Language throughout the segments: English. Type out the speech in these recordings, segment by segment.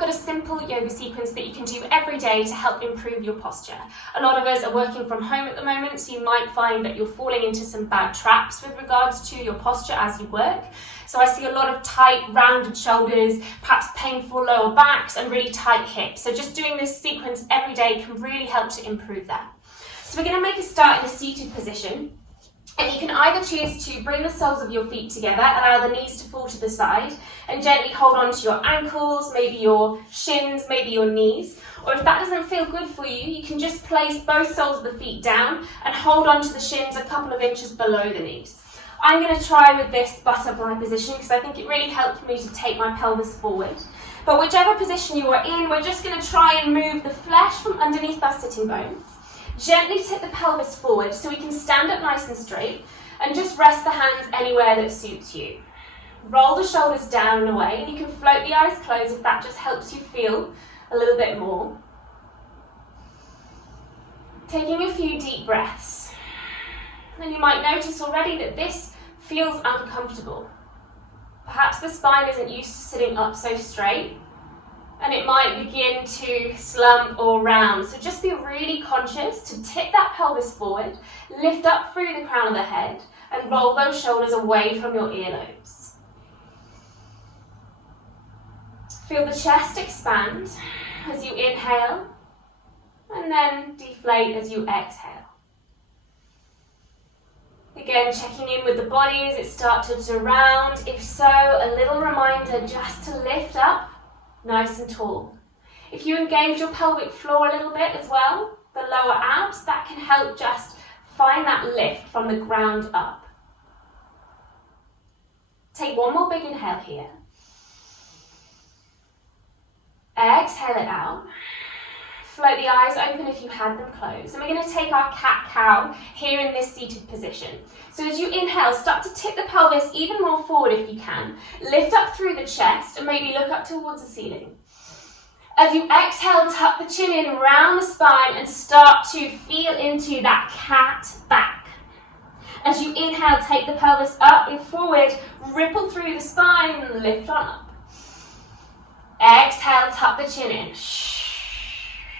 I've got a simple yoga sequence that you can do every day to help improve your posture. A lot of us are working from home at the moment, so you might find that you're falling into some bad traps with regards to your posture as you work. So I see a lot of tight, rounded shoulders, perhaps painful lower backs and really tight hips. So just doing this sequence every day can really help to improve that. So we're going to make a start in a seated position. And you can either choose to bring the soles of your feet together, allow the knees to fall to the side, and gently hold on to your ankles, maybe your shins, maybe your knees. Or if that doesn't feel good for you, you can just place both soles of the feet down and hold on to the shins a couple of inches below the knees. I'm going to try with this butterfly position because I think it really helped me to take my pelvis forward. But whichever position you are in, we're just going to try and move the flesh from underneath our sitting bones. Gently tip the pelvis forward so we can stand up nice and straight, and just rest the hands anywhere that suits you. Roll the shoulders down and away, and you can float the eyes closed if that just helps you feel a little bit more. Taking a few deep breaths. And you might notice already that this feels uncomfortable. Perhaps the spine isn't used to sitting up so straight, and it might begin to slump or round. So just be really conscious to tip that pelvis forward, lift up through the crown of the head, and roll those shoulders away from your earlobes. Feel the chest expand as you inhale, and then deflate as you exhale. Again, checking in with the body as it starts to round. If so, a little reminder just to lift up nice and tall. If you engage your pelvic floor a little bit as well, the lower abs, that can help just find that lift from the ground up. Take one more big inhale here. Exhale it out. Float the eyes open if you had them closed. And we're going to take our cat-cow here in this seated position. So as you inhale, start to tip the pelvis even more forward if you can. Lift up through the chest and maybe look up towards the ceiling. As you exhale, tuck the chin in, round the spine, and start to feel into that cat back. As you inhale, take the pelvis up and forward, ripple through the spine and lift on up. Exhale, tuck the chin in.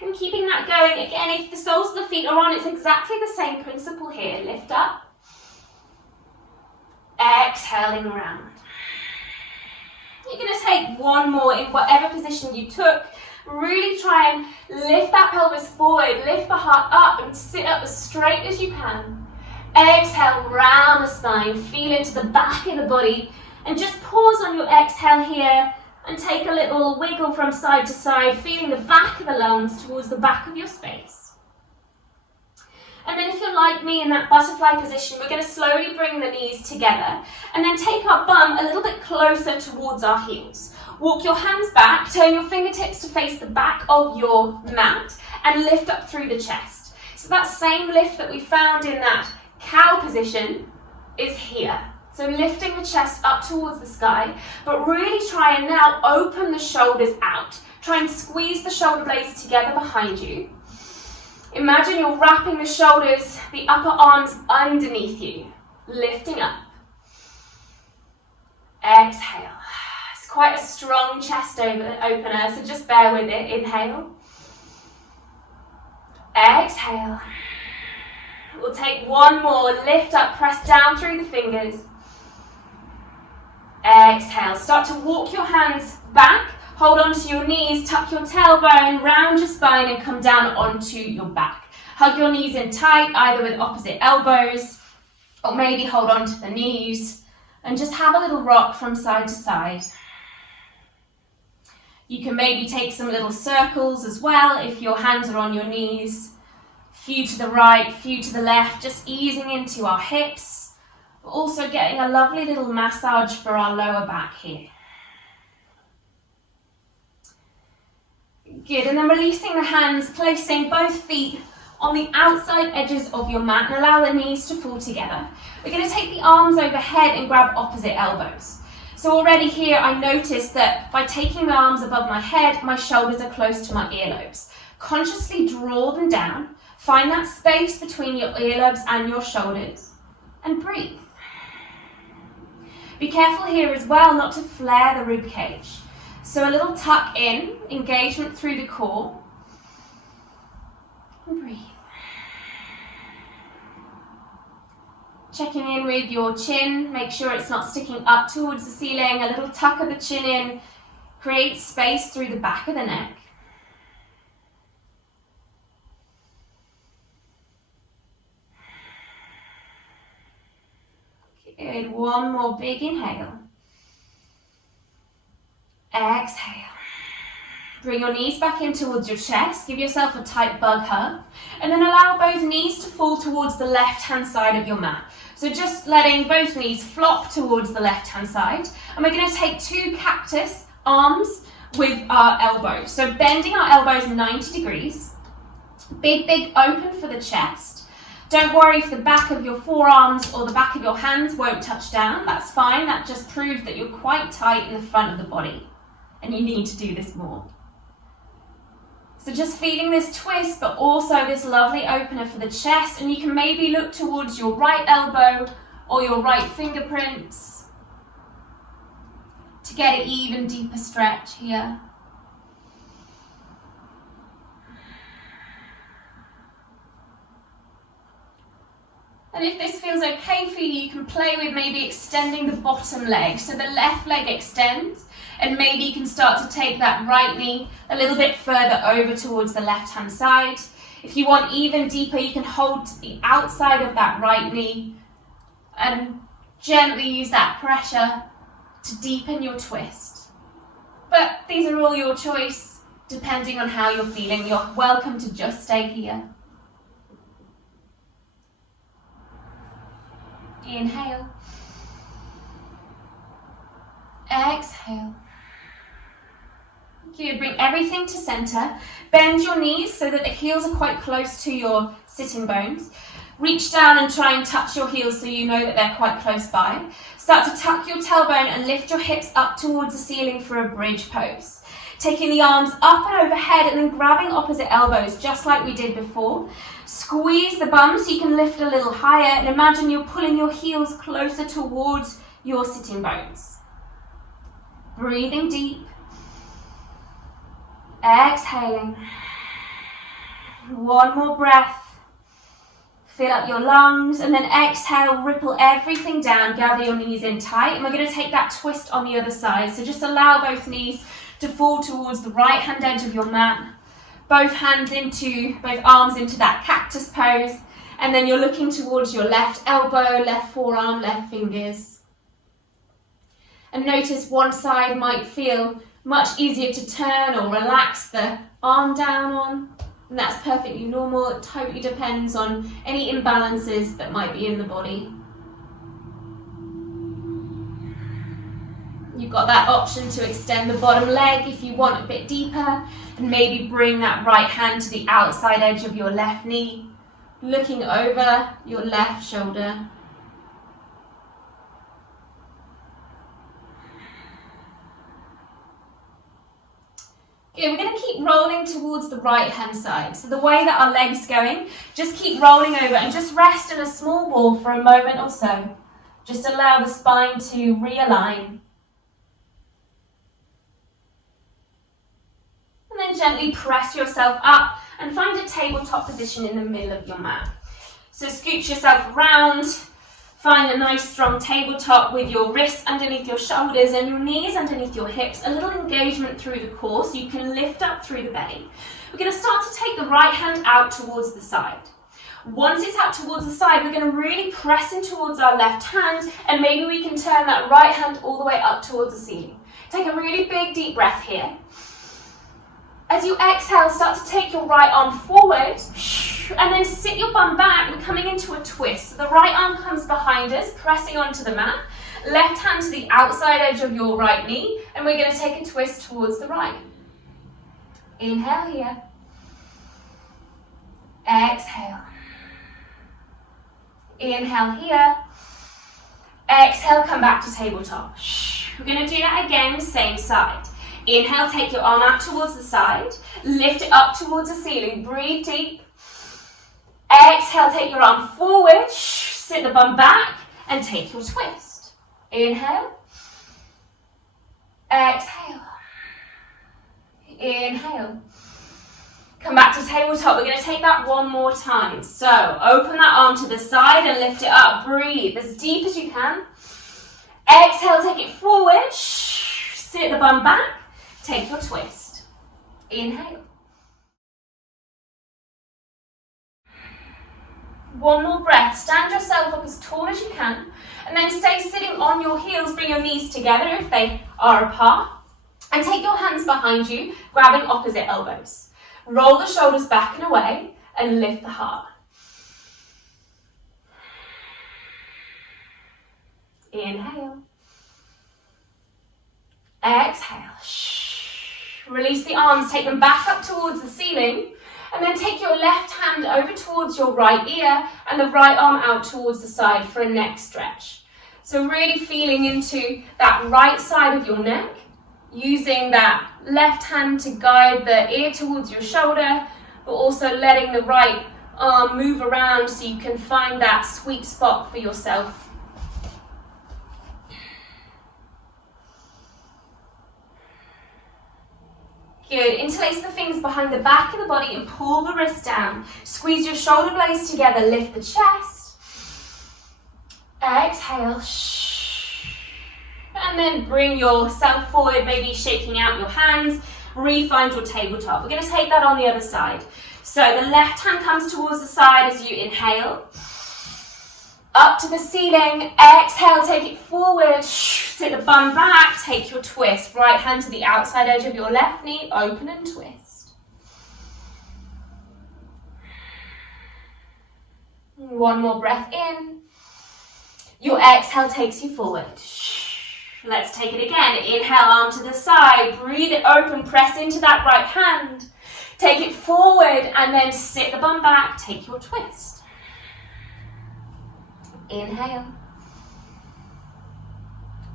And keeping that going, again, if the soles of the feet are on, it's exactly the same principle here. Lift up. Exhaling around. You're going to take one more in whatever position you took. Really try and lift that pelvis forward, lift the heart up and sit up as straight as you can. Exhale, round the spine, feel into the back of the body, and just pause on your exhale here and take a little wiggle from side to side, feeling the back of the lungs towards the back of your space. And then if you're like me in that butterfly position, we're going to slowly bring the knees together and then take our bum a little bit closer towards our heels. Walk your hands back, turn your fingertips to face the back of your mat and lift up through the chest. So that same lift that we found in that cow position is here. So lifting the chest up towards the sky, but really try and now open the shoulders out. Try and squeeze the shoulder blades together behind you. Imagine you're wrapping the shoulders, the upper arms underneath you, lifting up. Exhale. It's quite a strong chest opener, so just bear with it. Inhale. Exhale. We'll take one more. Lift up, press down through the fingers. Exhale. Start to walk your hands back. Hold on to your knees, tuck your tailbone, round your spine and come down onto your back. Hug your knees in tight, either with opposite elbows, or maybe hold on to the knees and just have a little rock from side to side. You can maybe take some little circles as well if your hands are on your knees. Few to the right, few to the left, just easing into our hips, but also getting a lovely little massage for our lower back here. Good, and then releasing the hands, placing both feet on the outside edges of your mat and allow the knees to fall together. We're going to take the arms overhead and grab opposite elbows. So already here I noticed that by taking the arms above my head, my shoulders are close to my earlobes. Consciously draw them down, find that space between your earlobes and your shoulders, and breathe. Be careful here as well not to flare the rib cage. So a little tuck in, engagement through the core. And breathe. Checking in with your chin, make sure it's not sticking up towards the ceiling. A little tuck of the chin in, create space through the back of the neck. Good, one more big inhale. Exhale. Bring your knees back in towards your chest, give yourself a tight bug hug, and then allow both knees to fall towards the left-hand side of your mat. So just letting both knees flop towards the left-hand side, and we're going to take two cactus arms with our elbows. So bending our elbows 90 degrees, big open for the chest. Don't worry if the back of your forearms or the back of your hands won't touch down, that's fine. That just proves that you're quite tight in the front of the body, and you need to do this more. So just feeling this twist, but also this lovely opener for the chest, and you can maybe look towards your right elbow or your right fingerprints to get an even deeper stretch here. And if this feels okay for you, you can play with maybe extending the bottom leg. So the left leg extends, and maybe you can start to take that right knee a little bit further over towards the left-hand side. If you want even deeper, you can hold the outside of that right knee and gently use that pressure to deepen your twist. But these are all your choice, depending on how you're feeling. You're welcome to just stay here. Inhale. Exhale. Good, bring everything to center. Bend your knees so that the heels are quite close to your sitting bones. Reach down and try and touch your heels so you know that they're quite close by. Start to tuck your tailbone and lift your hips up towards the ceiling for a bridge pose. Taking the arms up and overhead and then grabbing opposite elbows just like we did before. Squeeze the bum so you can lift a little higher, and imagine you're pulling your heels closer towards your sitting bones. Breathing deep. Exhaling. One more breath. Fill up your lungs, and then exhale, ripple everything down, gather your knees in tight, and we're going to take that twist on the other side. So just allow both knees to fall towards the right hand edge of your mat. Both arms into that cactus pose, and then you're looking towards your left elbow, left forearm, left fingers. And notice one side might feel much easier to turn or relax the arm down on, and that's perfectly normal. It totally depends on any imbalances that might be in the body. You've got that option to extend the bottom leg if you want a bit deeper, and maybe bring that right hand to the outside edge of your left knee, looking over your left shoulder. Okay, we're going to keep rolling towards the right hand side. So the way that our leg's going, just keep rolling over and just rest in a small ball for a moment or so. Just allow the spine to realign. And then gently press yourself up and find a tabletop position in the middle of your mat. So scooch yourself around, find a nice strong tabletop with your wrists underneath your shoulders and your knees underneath your hips, a little engagement through the core so you can lift up through the belly. We're going to start to take the right hand out towards the side. Once it's out towards the side, we're going to really press in towards our left hand, and maybe we can turn that right hand all the way up towards the ceiling. Take a really big deep breath here. As you exhale, start to take your right arm forward and then sit your bum back. We're coming into a twist. So the right arm comes behind us, pressing onto the mat. Left hand to the outside edge of your right knee, and we're going to take a twist towards the right. Inhale here. Exhale. Inhale here. Exhale, come back to tabletop. We're going to do that again, same side. Inhale, take your arm out towards the side. Lift it up towards the ceiling. Breathe deep. Exhale, take your arm forward. Sit the bum back and take your twist. Inhale. Exhale. Inhale. Come back to tabletop. We're going to take that one more time. So open that arm to the side and lift it up. Breathe as deep as you can. Exhale, take it forward. Sit the bum back. Take your twist. Inhale. One more breath. Stand yourself up as tall as you can. And then stay sitting on your heels. Bring your knees together if they are apart. And take your hands behind you, grabbing opposite elbows. Roll the shoulders back and away and lift the heart. Inhale. Exhale. Release the arms, take them back up towards the ceiling, and then take your left hand over towards your right ear and the right arm out towards the side for a neck stretch. So really feeling into that right side of your neck, using that left hand to guide the ear towards your shoulder, but also letting the right arm move around so you can find that sweet spot for yourself. Good. Interlace the fingers behind the back of the body and pull the wrist down. Squeeze your shoulder blades together, lift the chest. Exhale. And then bring yourself forward, maybe shaking out your hands. Re-find your tabletop. We're going to take that on the other side. So the left hand comes towards the side as you inhale. Up to the ceiling. Exhale, take it forward. Sit the bum back. Take your twist. Right hand to the outside edge of your left knee. Open and twist. One more breath in. Your exhale takes you forward. Let's take it again. Inhale, arm to the side. Breathe it open. Press into that right hand. Take it forward and then sit the bum back. Take your twist. Inhale.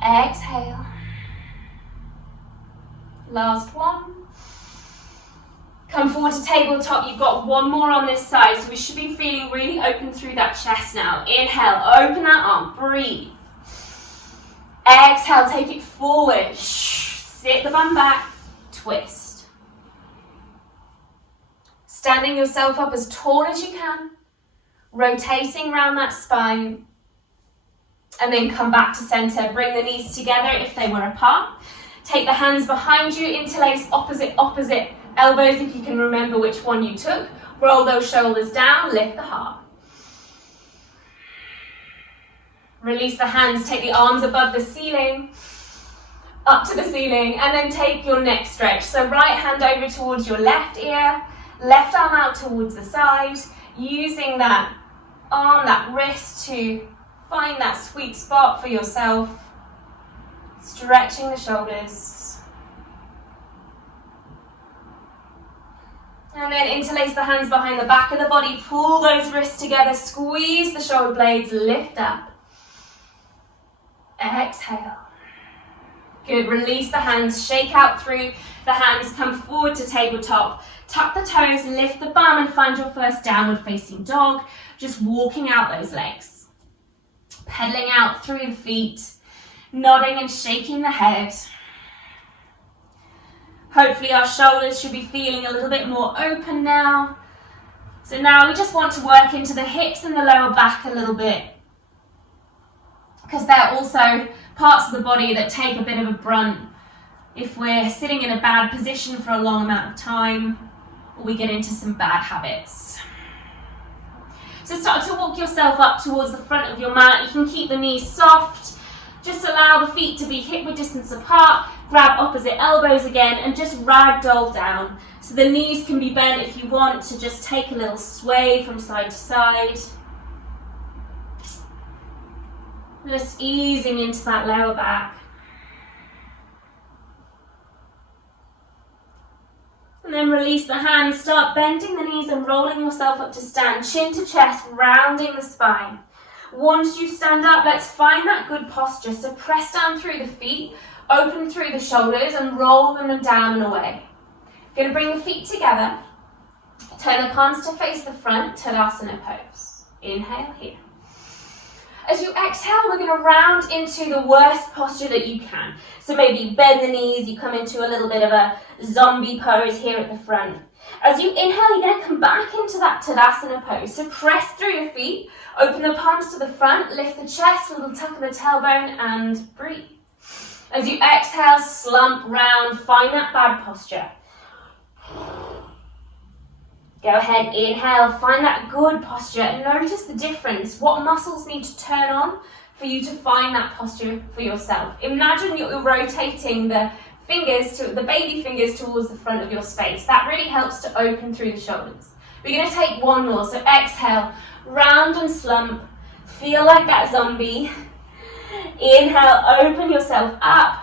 Exhale. Last one. Come forward to tabletop. You've got one more on this side, so we should be feeling really open through that chest now. Inhale, open that arm. Breathe. Exhale, take it forward. Sit the bum back. Twist. Standing yourself up as tall as you can. Rotating around that spine. And then come back to center. Bring the knees together if they were apart. Take the hands behind you. Interlace opposite elbows if you can remember which one you took. Roll those shoulders down. Lift the heart. Release the hands, take the arms above the ceiling, up to the ceiling, and then take your neck stretch. So right hand over towards your left ear, left arm out towards the side, using that arm, that wrist to find that sweet spot for yourself, stretching the shoulders. And then interlace the hands behind the back of the body, pull those wrists together, squeeze the shoulder blades, lift up. Exhale. Good. Release the hands. Shake out through the hands. Come forward to tabletop. Tuck the toes. Lift the bum and find your first downward facing dog. Just walking out those legs. Pedaling out through the feet. Nodding and shaking the head. Hopefully our shoulders should be feeling a little bit more open now. So now we just want to work into the hips and the lower back a little bit, because they're also parts of the body that take a bit of a brunt if we're sitting in a bad position for a long amount of time, or we get into some bad habits. So start to walk yourself up towards the front of your mat. You can keep the knees soft. Just allow the feet to be hip-width distance apart. Grab opposite elbows again and just ragdoll down. So the knees can be bent if you want to just take a little sway from side to side. Just easing into that lower back. And then release the hands. Start bending the knees and rolling yourself up to stand. Chin to chest, rounding the spine. Once you stand up, let's find that good posture. So press down through the feet, open through the shoulders and roll them down and away. Going to bring the feet together. Turn the palms to face the front, Tadasana pose. Inhale here. As you exhale, we're going to round into the worst posture that you can. So maybe you bend the knees, you come into a little bit of a zombie pose here at the front. As you inhale, you're going to come back into that Tadasana pose. So press through your feet, open the palms to the front, lift the chest, a little tuck of the tailbone, and breathe. As you exhale, slump round, find that bad posture. Go ahead, inhale, find that good posture, and notice the difference. What muscles need to turn on for you to find that posture for yourself? Imagine you're rotating the baby fingers towards the front of your space. That really helps to open through the shoulders. We're going to take one more. So exhale, round and slump. Feel like that zombie. Inhale, open yourself up.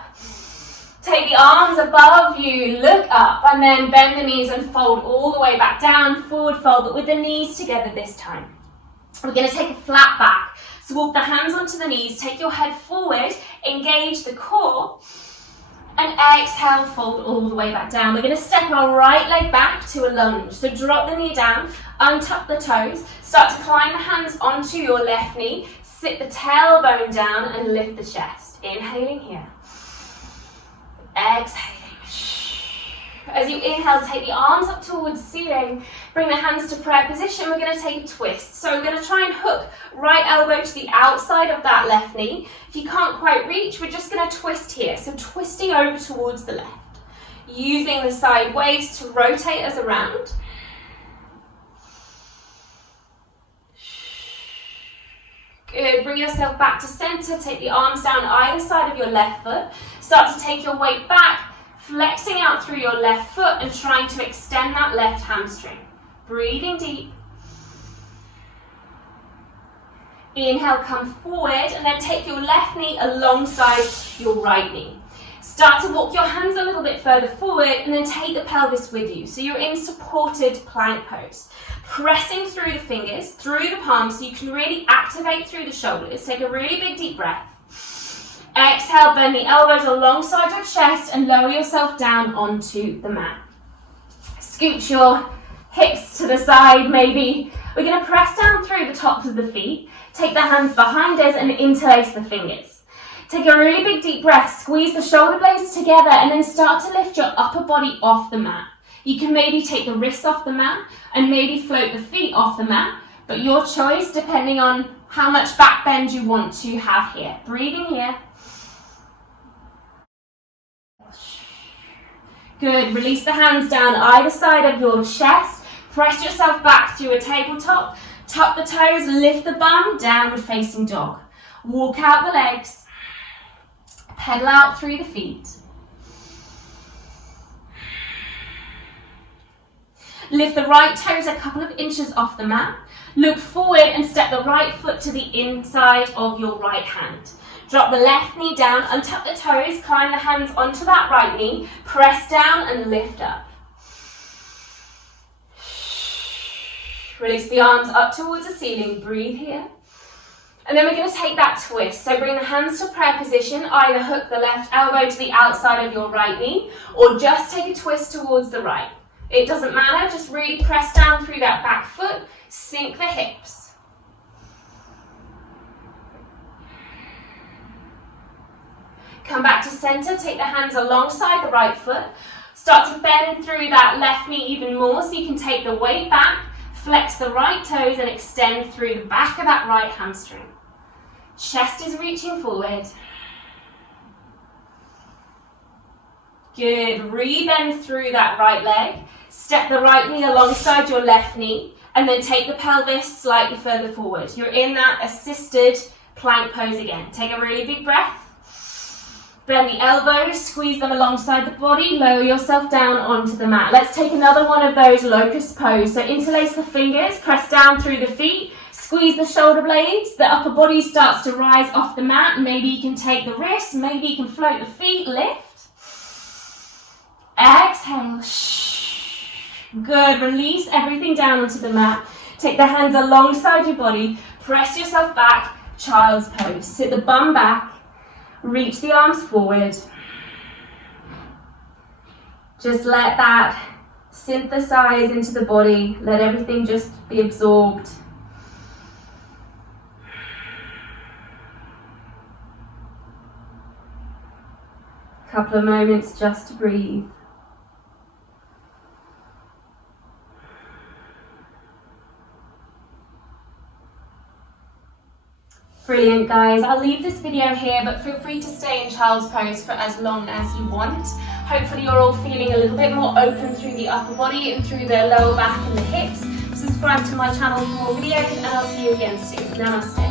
Take the arms above you, look up, and then bend the knees and fold all the way back down, forward fold, but with the knees together this time. We're going to take a flat back. So walk the hands onto the knees, take your head forward, engage the core, and exhale, fold all the way back down. We're going to step our right leg back to a lunge. So drop the knee down, untuck the toes, start to climb the hands onto your left knee, sit the tailbone down and lift the chest. Inhaling here. Exhaling. As you inhale, take the arms up towards the ceiling, bring the hands to prayer position. We're going to take a twist. So we're going to try and hook right elbow to the outside of that left knee. If you can't quite reach, we're just going to twist here. So twisting over towards the left, using the side waist to rotate us around. Good, bring yourself back to center, take the arms down either side of your left foot. Start to take your weight back, flexing out through your left foot and trying to extend that left hamstring. Breathing deep. Inhale, come forward and then take your left knee alongside your right knee. Start to walk your hands a little bit further forward and then take the pelvis with you. So you're in supported plank pose. Pressing through the fingers, through the palms, so you can really activate through the shoulders. Take a really big deep breath. Exhale, bend the elbows alongside your chest and lower yourself down onto the mat. Scoot your hips to the side maybe. We're going to press down through the tops of the feet. Take the hands behind us and interlace the fingers. Take a really big deep breath, squeeze the shoulder blades together and then start to lift your upper body off the mat. You can maybe take the wrists off the mat and maybe float the feet off the mat, but your choice depending on how much back bend you want to have here. Breathing here. Good, release the hands down either side of your chest. Press yourself back through a tabletop. Tuck the toes, lift the bum, downward facing dog. Walk out the legs. Pedal out through the feet. Lift the right toes a couple of inches off the mat. Look forward and step the right foot to the inside of your right hand. Drop the left knee down, untuck the toes, climb the hands onto that right knee, press down and lift up. Release the arms up towards the ceiling, breathe here. And then we're going to take that twist. So bring the hands to prayer position, either hook the left elbow to the outside of your right knee, or just take a twist towards the right. It doesn't matter, just really press down through that back foot, sink the hips. Come back to center, take the hands alongside the right foot. Start to bend through that left knee even more so you can take the weight back, flex the right toes and extend through the back of that right hamstring. Chest is reaching forward. Good, re-bend through that right leg. Step the right knee alongside your left knee and then take the pelvis slightly further forward. You're in that assisted plank pose again. Take a really big breath. Bend the elbows, squeeze them alongside the body, lower yourself down onto the mat. Let's take another one of those locust pose. So interlace the fingers, press down through the feet, squeeze the shoulder blades, the upper body starts to rise off the mat. Maybe you can take the wrists, maybe you can float the feet, lift. Exhale. Good, release everything down onto the mat. Take the hands alongside your body, press yourself back, child's pose. Sit the bum back. Reach the arms forward. Just let that synthesize into the body. Let everything just be absorbed. Couple of moments just to breathe. Brilliant, guys. I'll leave this video here, but feel free to stay in child's pose for as long as you want. Hopefully you're all feeling a little bit more open through the upper body and through the lower back and the hips. Subscribe to my channel for more videos, and I'll see you again soon. Namaste.